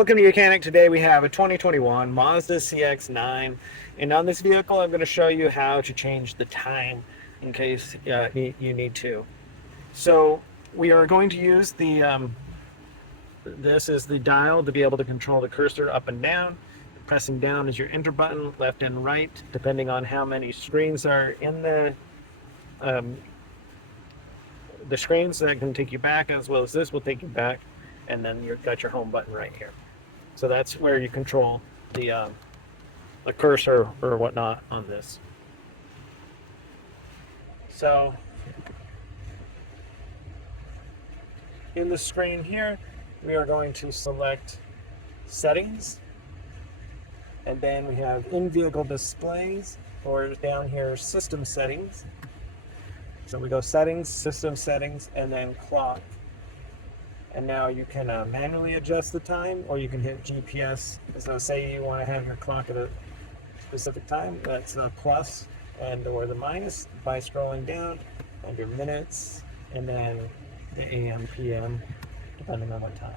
Welcome to Mechanic. Today we have a 2021 Mazda CX-9, and on this vehicle I'm going to show you how to change the time in case you need to. So we are going to use this is the dial to be able to control the cursor up and down. Pressing down is your enter button, left and right, depending on how many screens are in the screens that can take you back, as well as this will take you back, and then you've got your home button right here. So that's where you control the cursor or whatnot on this. So in the screen here, we are going to select settings, and then we have in-vehicle displays, or down here system settings. So we go settings, system settings, and then clock. And now you can manually adjust the time, or you can hit GPS. So say you want to have your clock at a specific time, that's a plus and or the minus by scrolling down under minutes, and then the AM, PM, depending on what time.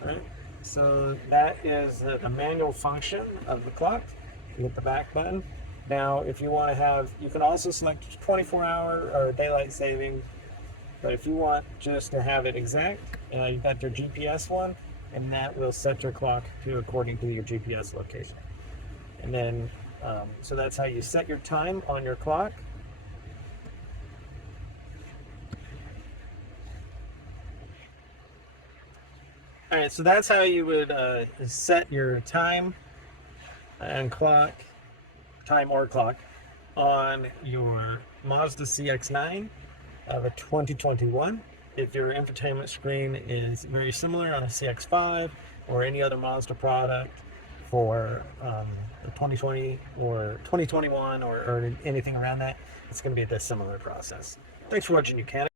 All right. So that is the manual function of the clock. You hit the back button. Now, if you want to have, you can also select 24-hour or daylight saving. But if you want just to have it exact, you've got your GPS one, and that will set your clock to according to your GPS location. And then, so that's how you set your time on your clock. All right, so that's how you would set your time and clock, time or clock, on your Mazda CX-9 of a 2021. If your infotainment screen is very similar on a CX-5 or any other Mazda product for the 2020 or 2021 or anything around that, it's going to be a similar process. Thanks for watching, Mechanic.